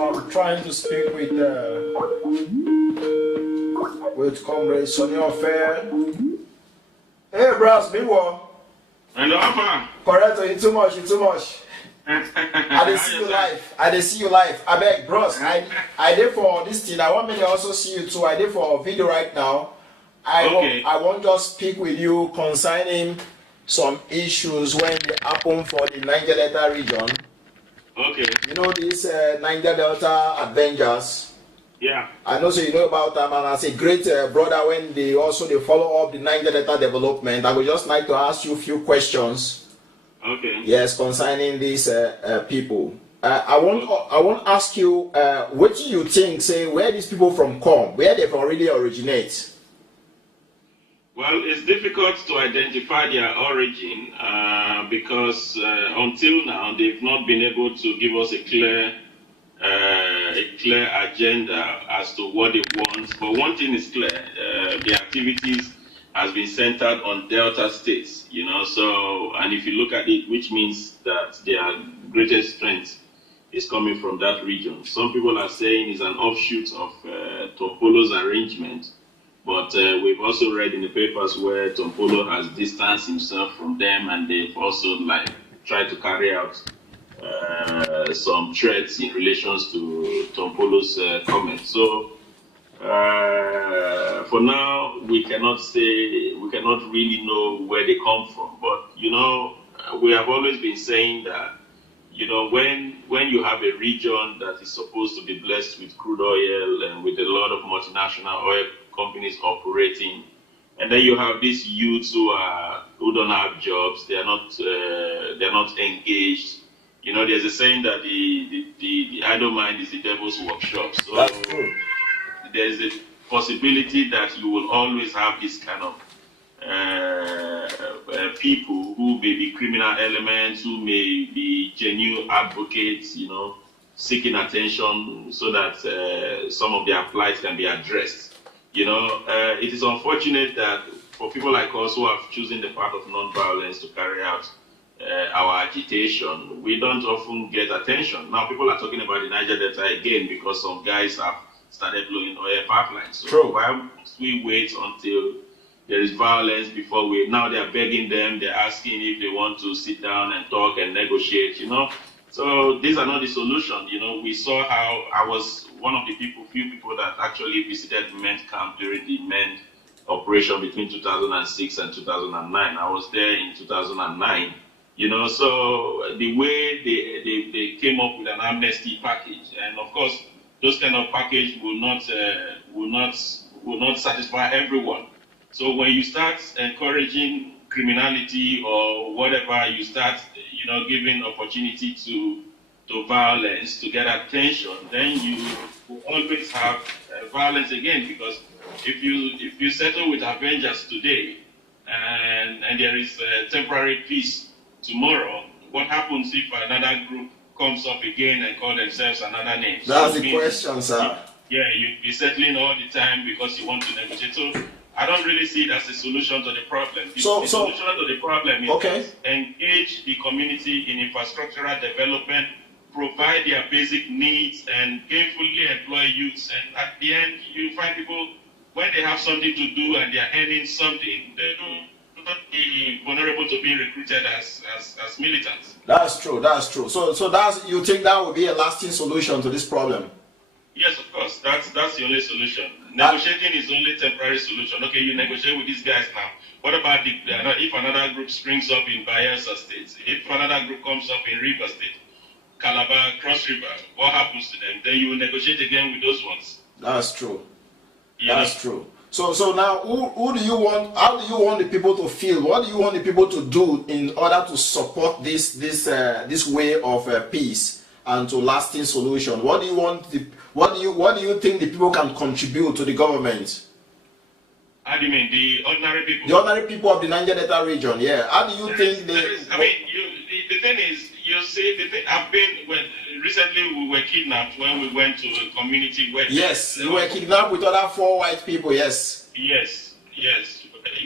So I'm trying to speak with Comrade Sonia Fair. Hey, bros, me what? And Alpha. Correct, you too much, you too much. I did see you live. I did see you live. I beg, bros. I did for this thing. I want me to also see you too. I did for a video right now. I want to speak with you concerning some issues when they happen for the Niger Delta region. Okay. You know these Niger Delta Avengers. Yeah. I know so you know about them, and as a great brother when they follow up the Niger Delta development. I would just like to ask you a few questions. Okay. Yes, concerning these people. I want to ask you, what do you think, say, where these people from come, where they from really originate? Well, it's difficult to identify their origin because until now they've not been able to give us a clear agenda as to what they want. But one thing is clear: the activities has been centered on Delta states. You know, so and if you look at it, which means that their greatest strength is coming from that region. Some people are saying it's an offshoot of Tompolo's arrangement. But we've also read in the papers where Tompolo has distanced himself from them, and they've also tried to carry out some threats in relations to Tompolo's comments. So for now, we cannot really know where they come from. But you know, we have always been saying that you know when you have a region that is supposed to be blessed with crude oil and with a lot of multinational oil companies operating, and then you have these youths who don't have jobs, they're not engaged. You know, there's a saying that the idle mind is the devil's workshop. So that's true. There's a possibility that you will always have this kind of people who may be criminal elements, who may be genuine advocates, you know, seeking attention so that some of their plight can be addressed. You know, it is unfortunate that for people like us who have chosen the path of non-violence to carry out our agitation, we don't often get attention. Now, people are talking about the Niger Delta again because some guys have started blowing oil pipelines. So true. Why must we wait until there is violence before now they're begging them, they're asking if they want to sit down and talk and negotiate, you know? So these are not the solution. You know, we saw how I was one of the few people that actually visited MEND camp during the MEND operation between 2006 and 2009. I was there in 2009. You know, so the way they came up with an amnesty package, and of course, those kind of package will not satisfy everyone. So when you start encouraging criminality or whatever, you start, you know, giving opportunity to violence to get attention, then you will always have violence again. Because if you settle with Avengers today and there is a temporary peace tomorrow, what happens if another group comes up again and call themselves another name? That's the question, sir. You'd be settling all the time because you want to negotiate. So I don't really see it as a solution to the problem. The solution to the problem is to engage the community in infrastructural development, provide their basic needs, and gainfully employ youths. And at the end, you find people, when they have something to do and they're earning something, they do not be vulnerable to being recruited as militants. That's true. So you think that would be a lasting solution to this problem? Yes, of course. That's the only solution. Negotiating is the only temporary solution. Okay, you negotiate with these guys now. What about if another group springs up in Bayelsa State? If another group comes up in River State, Calabar, Cross River, what happens to them? Then you will negotiate again with those ones. That's true. That's true. So now, who do you want? How do you want the people to feel? What do you want the people to do in order to support this way of peace and to lasting solution? What do you want? What do you think the people can contribute to the government? How do you mean the ordinary people? The ordinary people of the Niger Delta region. Yeah. How do you think they? The thing is, you see, recently we were kidnapped when we went to a community where. Yes, you were kidnapped with other 4 white people. Yes. Yes.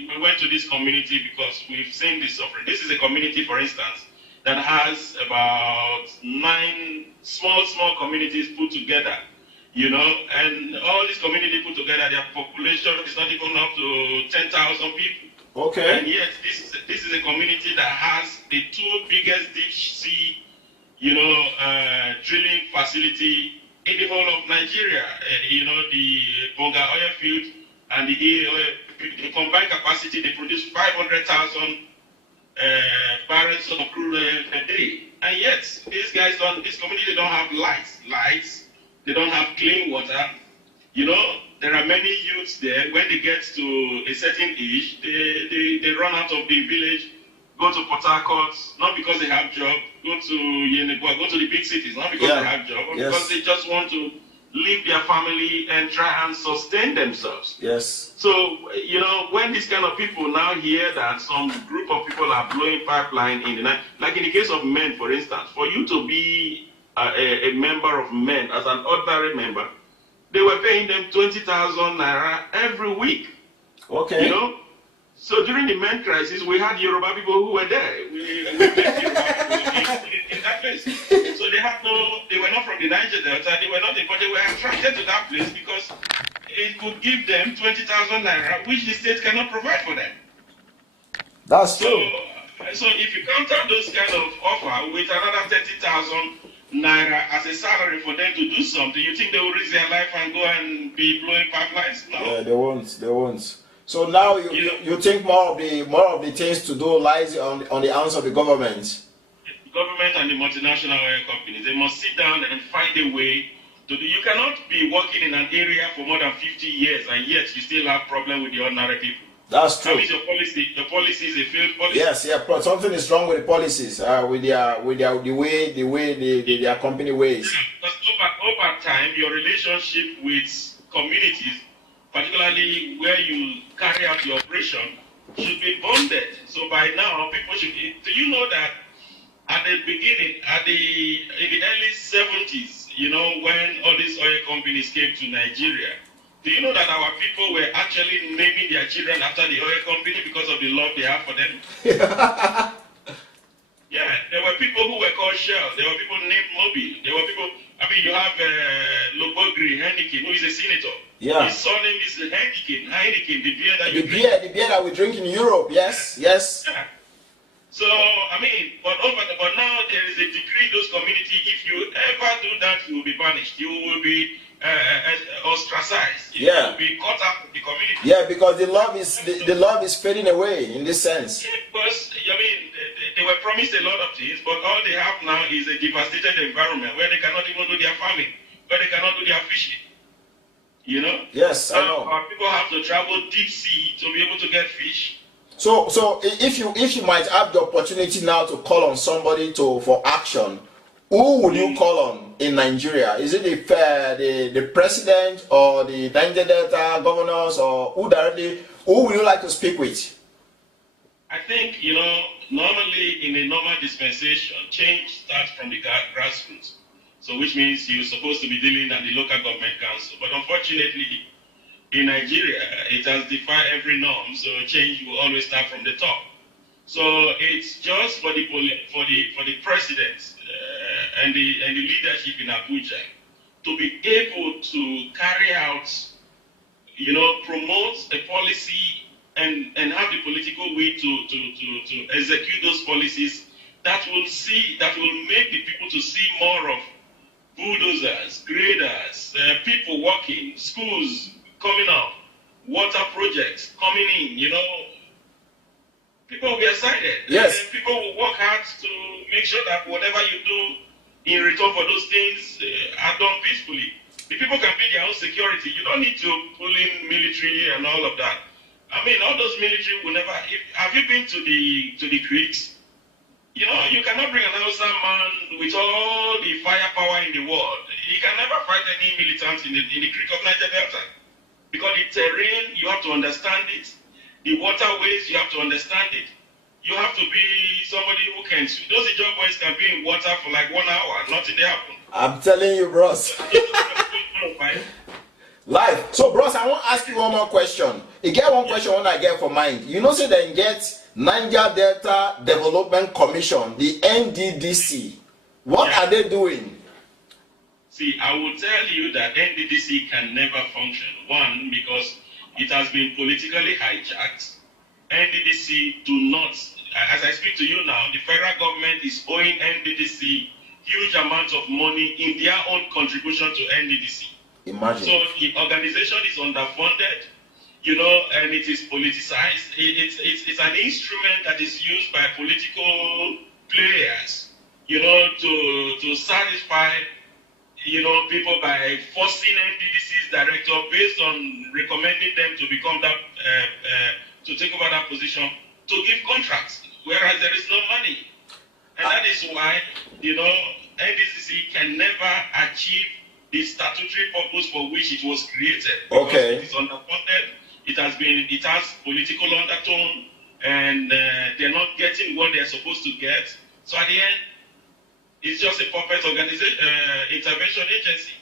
We went to this community because we've seen this suffering. This is a community, for instance. that has about 9 small communities put together, and all these communities put together, their population is not even up to 10,000 people. Okay. And yet, this is a community that has the 2 biggest deep sea, drilling facility in the whole of Nigeria. The Bonga oil field and the EA oil field, the combined capacity, they produce 500,000 barrels of crude oil a day. And yet, this community don't have lights, they don't have clean water. There are many youths there. When they get to a certain age, they run out of the village, go to Port Harcourt, not because they have job, go to Yenegua, go to the big cities, not because they have job, but because they just want to leave their family and try and sustain themselves. Yes. So, when these kind of people now hear that some group of people are blowing pipeline in the night, like in the case of men, for instance, for you to be a member of men, as an ordinary member, they were paying them 20,000 naira every week. Okay. So during the men crisis, we had Yoruba people who were there. We met Yoruba people in that place. So they were not from the Niger Delta, but they were attracted to that place because it could give them 20,000 naira, which the state cannot provide for them. That's true. So if you counter those kind of offer with another 30,000 naira as a salary for them to do something, you think they will risk their life and go and be blowing pipelines? No. Yeah, they won't. So now you think more of the things to do lies on the hands of the government. The government and the multinational oil companies, they must sit down and find a way to do. You cannot be working in an area for more than 50 years and yet you still have problem with the ordinary people. That's true. That means your policy is a failed policy. Yes, but something is wrong with the policies, with the way their company ways. Because over time, your relationship with communities, particularly where you carry out your operation, should be bonded. So by now, people should. Do you know that at the beginning, in the early 70s, when all these oil companies came to Nigeria, do you know that our people were actually naming their children after the oil company because of the love they have for them? Yeah, there were people who were called Shell. There were people named Mobil. There were people. You have Lobogri Heineken, who is a senator. Yeah. His surname is Heineken, the beer that you drink. The beer that we drink in Europe. Yes. Yeah. So but now there is a decree in those communities. If you ever do that, you will be punished. You will be ostracized. You will be cut out of the community. Yeah, because the love is fading away in this sense. Yeah, because they were promised a lot of things, but all they have now is a devastated environment where they cannot even do their farming, where they cannot do their fishing. Yes, I know. Our people have to travel deep sea to be able to get fish. So if you might have the opportunity now to call on somebody for action, who would you call on in Nigeria? Is it the president or the Niger Delta governors, or who would you like to speak with? I think, normally in a normal dispensation, change starts from the grassroots. So which means you're supposed to be dealing at the local government council. But unfortunately, in Nigeria, it has defied every norm, so change will always start from the top. So it's just for the president and the leadership in Abuja to be able to carry out, promote a policy and have the political will to execute those policies that will make the people to see more of bulldozers, graders, people working, schools coming up, water projects coming in, people will be excited. Yes. And people will work hard to make sure that whatever you do in return for those things are done peacefully. The people can be their own security. You don't need to pull in military and all of that. All those military will never. Have you been to the creeks? You cannot bring an Hausa man with all the firepower in the world. He can never fight any militants in the creek of Niger Delta. Because the terrain, you have to understand it. The waterways, you have to understand it. You have to be somebody who can swim. Those job boys can be in water for like 1 hour, nothing they happen. I'm telling you, bros. Live. So, bros, I want to ask you one more question. You get one question when I get for mind. Say they get Niger Delta Development Commission, the NDDC. What are they doing? See, I will tell you that NDDC can never function. One, because it has been politically hijacked. NDDC do not, as I speak to you now, the federal government is owing NDDC huge amounts of money in their own contribution to NDDC. Imagine. So the organization is underfunded, you know, and it is politicized. It's an instrument that is used by political players, you know, to satisfy, you know, people by forcing NDDC's director based on recommending them to become that, to take over that position, to give contracts, whereas there is no money. And that is why, you know, NDDC can never achieve the statutory purpose for which it was created. Okay. It is underfunded. It has political undertone, and they're not getting what they're supposed to get. So at the end, it's just a puppet organization, intervention agency.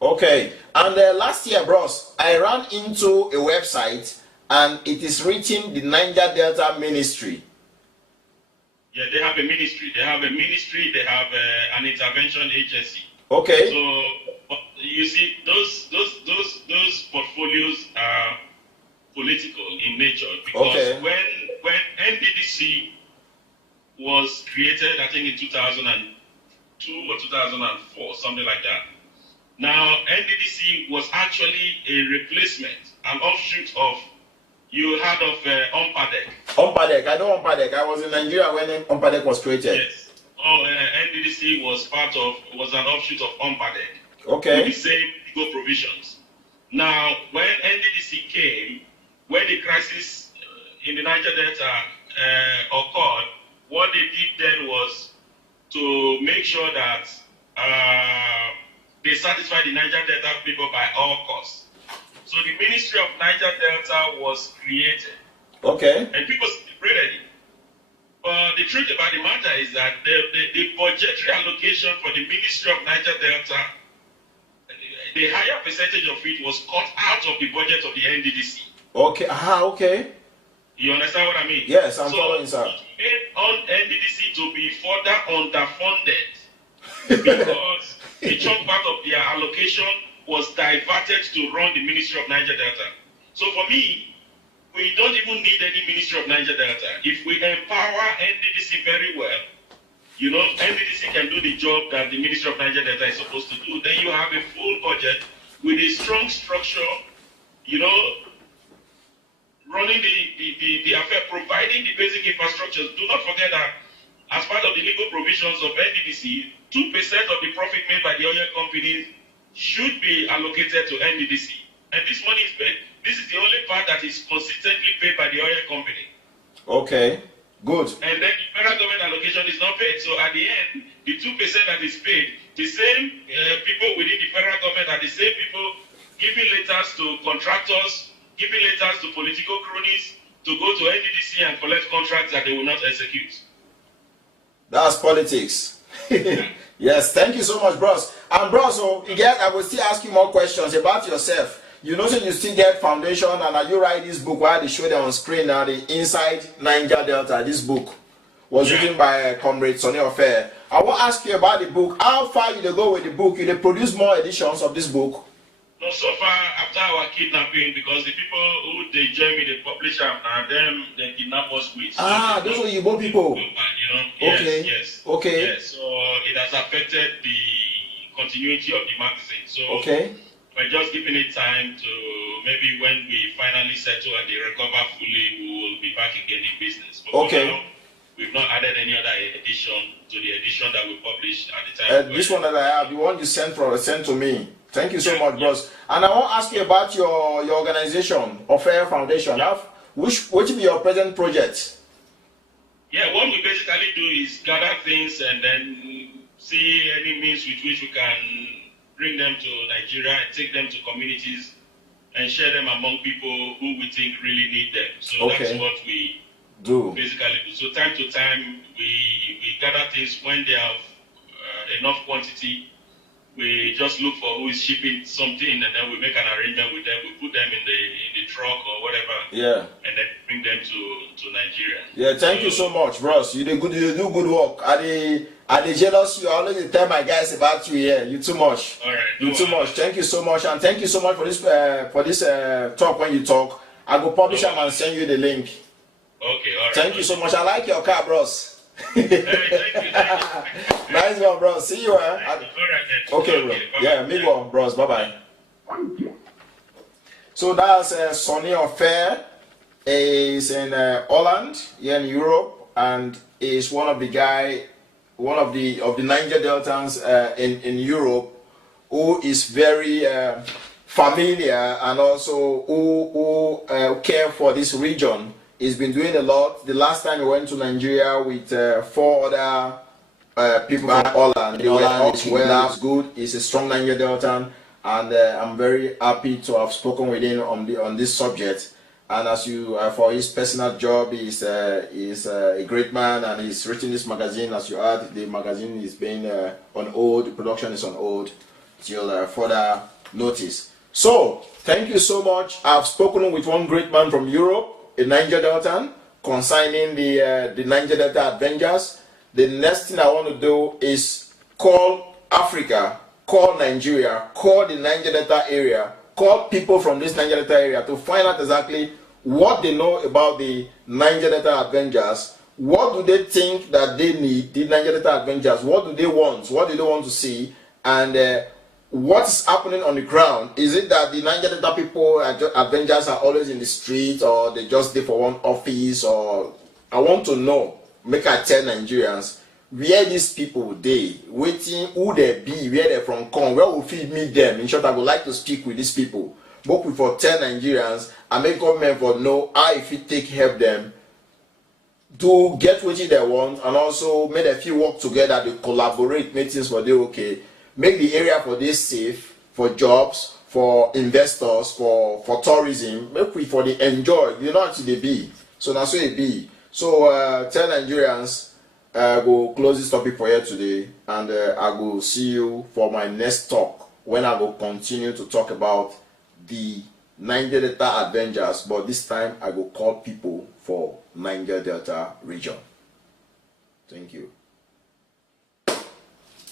Okay. And last year, bros, I ran into a website and it is written the Niger Delta Ministry. Yeah, they have a ministry. They have an intervention agency. Okay. So you see, those portfolios are political in nature, because when NDDC was created, I think in 2002 or 2004, something like that. Now, NDDC was actually a replacement, an offshoot of, you heard of Ompadec. Ompadec, I know Ompadec. I was in Nigeria when Ompadec was created. Yes. NDDC was an offshoot of Ompadec. Okay. With the same legal provisions. Now, when NDDC came, when the crisis in the Niger Delta occurred, what they did then was to make sure that they satisfy the Niger Delta people by all costs. So the Ministry of Niger Delta was created. Okay. And people celebrated it. But the truth about the matter is that the budgetary allocation for the Ministry of Niger Delta, the higher percentage of it was cut out of the budget of the NDDC. Okay. Okay. You understand what I mean? Yes, I'm following, sir. It made on NDDC to be further underfunded because a chunk part of their allocation was diverted to run the Ministry of Niger Delta. So for me, we don't even need any Ministry of Niger Delta. If we empower NDDC very well, you know, NDDC can do the job that the Ministry of Niger Delta is supposed to do. Then you have a full budget with a strong structure, you know, running the affair, providing the basic infrastructures. Do not forget that as part of the legal provisions of NDDC, 2% of the profit made by the oil companies should be allocated to NDDC. And this money is paid. This is the only part that is consistently paid by the oil company. Okay, good. And then the federal government allocation is not paid. So at the end, the 2% that is paid, the same people within the federal government are the same people giving letters to contractors, giving letters to political cronies to go to NDDC and collect contracts that they will not execute. That's politics. Yes, thank you so much, bros. And bros, so again, I will still ask you more questions about yourself. You know, you still get foundation, and you write this book while they show them on screen now, the Inside Niger Delta. This book was written by Comrade Sonny Ofer. I will ask you about the book. How far you go with the book? You produce more editions of this book? No, so far after our kidnapping, because the people who they join me, they publish them, and then they kidnap us with. Ah, those are Igbo people. You know? Okay. Yes. Okay. Yes. So it has affected the continuity of the magazine. So okay. We're just giving it time to maybe when we finally settle and they recover fully, we will be back again in business. But okay. Now, we've not added any other edition to the edition that we published at the time. This one that I have, the one you sent to me. Thank you so much, bros. And I want to ask you about your organization, Ofer Foundation. Yeah. Which will be your present project? Yeah, what we basically do is gather things and then see any means with which we can bring them to Nigeria and take them to communities and share them among people who we think really need them. So that's what we do. Basically do. So time to time, we gather things when they have enough quantity. we just look for who is shipping something, and then we make an arrangement with them. We put them in the truck or whatever. Yeah. And then bring them to Nigeria. Yeah, thank you so much, bros. You do good work. I dey jealous you. I always tell my guys about you here. You too much. All right. You too much. Thank you so much, and thank you so much for this talk. When you talk, I go publish them and send you the link. Okay. All right. Thank you so much. I like your car, bros. Hey, thank you. Nice one, bros. See you. All right, Okay, bro. Yeah, me go, bros. Bye bye. So that's Sonny Affair. Is in Holland, here in Europe, and is one of the Niger Deltans in Europe, who is very familiar and also who care for this region. He's been doing a lot. The last time he went to Nigeria with 4 other people from Holland, they were all well. It's good. He's a strong Niger Deltan, and I'm very happy to have spoken with him on this subject. And as you, for his personal job, he's a great man, and he's written this magazine. As you heard, the magazine is being on hold. The production is on hold till further notice. So, thank you so much. I've spoken with one great man from Europe, a Niger Deltan, concerning the Niger Delta Avengers. The next thing I want to do is call Africa, call Nigeria, call the Niger Delta area, call people from this Niger Delta area to find out exactly what they know about the Niger Delta Avengers. What do they think that they need, the Niger Delta Avengers? What do they want? What do they want to see? And what's happening on the ground? Is it that the Niger Delta people, Avengers, are always in the street, or they just there for one office? Or I want to know, make I tell Nigerians, where these people they waiting, who they be, where they from come, where we fit meet them. In short, I would like to speak with these people. But we for tell Nigerians, I make government for know how if it take help them to get what they want, and also make a few work together, they collaborate, make things for they okay, make the area for this safe, for jobs, for investors, for tourism, make we for the enjoy, you know how they be. So that's what it be. So tell Nigerians, go close this topic for you today, and I will see you for my next talk, when I will continue to talk about the Niger Delta Avengers, but this time I will call people for Niger Delta region. Thank you.